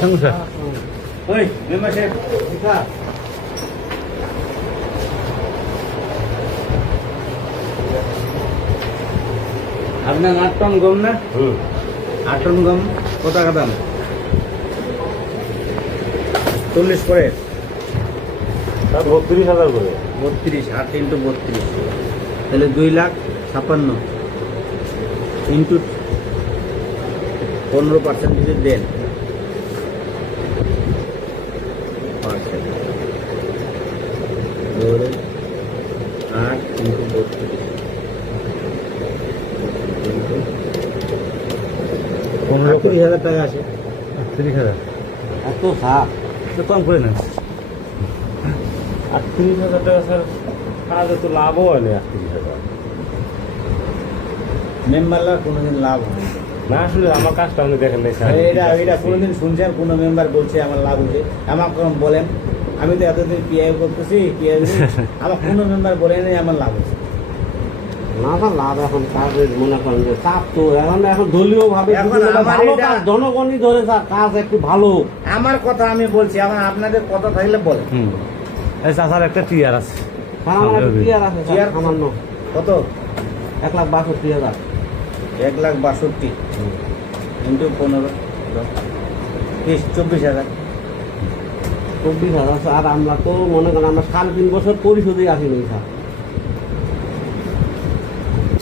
সংসার ওই মেম্বার সাহেব আপনার 8 টন গম না 8 টন গম কত টাকা দাম 40 করে 32,000 করে 32 8 ইন্টু 32 তাহলে 2,56,000 ইন্টু 15% যদি দেন ধরে 8 ইন্টু 32 30,000 টাকা আসে 30,000 এত সাপ তো কম করে নেন 38,000 টাকা স্যার কাজে তো লাভও হয় না 38,000 মেম্বাররা কোনোদিন লাভ হয় না। না আসলে আমার কাজটা আপনি দেখেন নাই স্যার এটা কোনোদিন শুনছেন কোনো মেম্বার বলছে আমার লাভ হয়েছে আমার কোনো বলেন আমি তো এতদিন পিআই করতেছি পিআই আমার কোনো মেম্বার বলেন আমার লাভ হয়েছে না স্যার লাভ এখন কাজের মনে করেন যে চাপ তো এখন দলীয় ভাবে এখন আমার ভালো এটা- কাজ জনগণই ধরে স্যার কাজ একটু ভালো আমার কথা আমি বলছি আমার আপনাদের কথা থাকলে বলেন এই চাচার একটা টিয়ার আছে স্যার আমার একটা ক্লিয়ার আছে স্যার Clear? সামান্য কত 1,62,000 1,62,000 ইন্টু 15 24,000 24,000 স্যার আমরা তো মনে করেন আমরা 3.5 বছর পরিশোধে আসিনি স্যার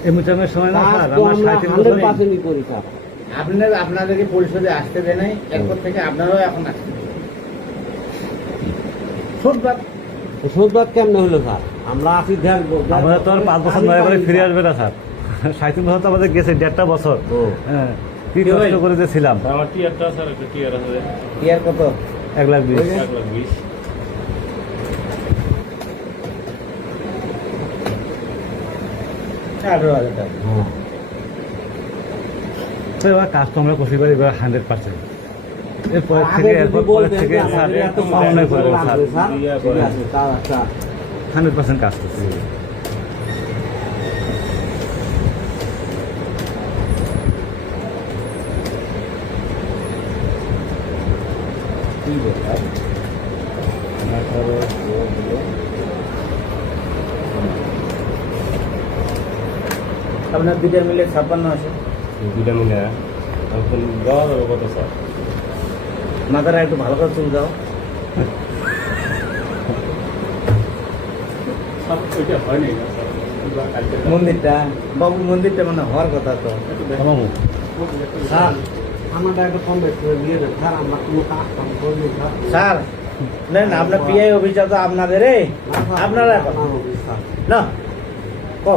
এই মুচামের সময় না কাজ স্যার তো আমার আমরা 37 বছর 100% করি স্যার আপনাদেরকে পরিষদে আসতে দেয় নাই এরপর থেকে আপনারাও এখন আসতে শোধবাদ শোধবাদ কেমনে হলো স্যার আমরা আসি আমাদের তো আর 5 বছর নয় করে ফিরে আসবে না স্যার 37 বছর তো আমাদের গেছে 1.5টা বছর ও। হ্যাঁ কি কষ্ট করে যে ছিলাম আমার টিয়ারটা স্যার একটা টিয়ার আছে ইয়ার কত 1,20,000 1,20,000 18,000 টাকা হ্যাঁ তো এবার কাজ তো আমরা করতে পারি এবার 100% এরপর আগে থেকে যদি এরপর বলতেন থেকে যে স্যার আমাদের এত পাওনা সময় করবো স্যার লাগবে স্যার ঠিক আছে তার একটা 100% কাজ করছি কি ব্যাপার আপনার দুইটার মিলে 56 আছে দুইটা মিলে এখন দেওয়া যাবে কত স্যার মাথাটা একটু ভালো করে চুল দাও ওইটা হয়নি না স্যার মন্দিরটা বাবু মন্দিরটা মানে হওয়ার কথা তো মামু স্যার আমাদের একটা কম বেশ করে দিয়ে দেন স্যার আমরা কোনো কাজ কাম করবো স্যার স্যার না না আপনার পিআই অফিসটা তো আপনাদের আপনারা এখন স্যার না ক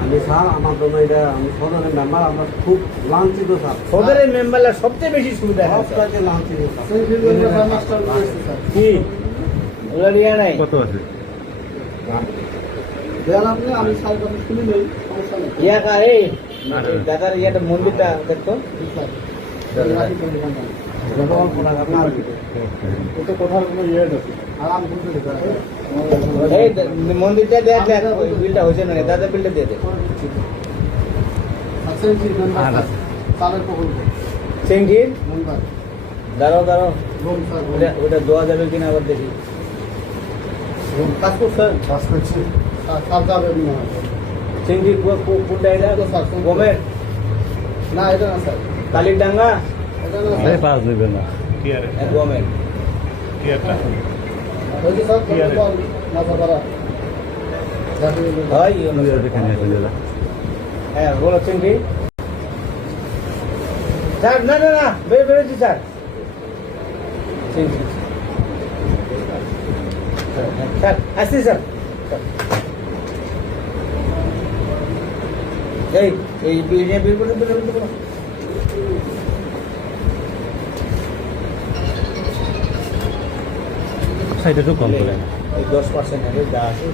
আমি স্যার আমার জন্য এটা আমি সদরের মেম্বার আমরা খুব লাঞ্ছিত স্যার সদরের মেম্বাররা সবচেয়ে বেশি সুবিধা হয় স্যার। সবটাকে লাঞ্ছিত স্যার কি ওগুলো নিয়ে নাই কত আছে আমি স্যার কথা শুনি নেই ইয়া কা এই দাদার ইয়াটা মন্দিরটা দেখতো এই মন্দিরটা দেখ দেখ ওই বিলটা হয়েছে না দাদা বিলটা দিয়ে দে সিংহির দাঁড়াও দাঁড়াও ওটা দেওয়া যাবে কিনা আবার দেখি সিংহি কোনটা এটা গমের না এটা না স্যার কালীর ডাঙ্গা এটা না এই পাস নেবে না টিয়ারে গমের টিয়ারটা ওই স্যার মাথাপাড়া হয় এখানে এসে যাবে হ্যাঁ বলো সিংহি স্যার না না না বেরোচ্ছি স্যার সিংহি স্যার আসছি স্যার এই বিল নিয়ে বিল করে সাইডে একটু কম করে 10% যা আছে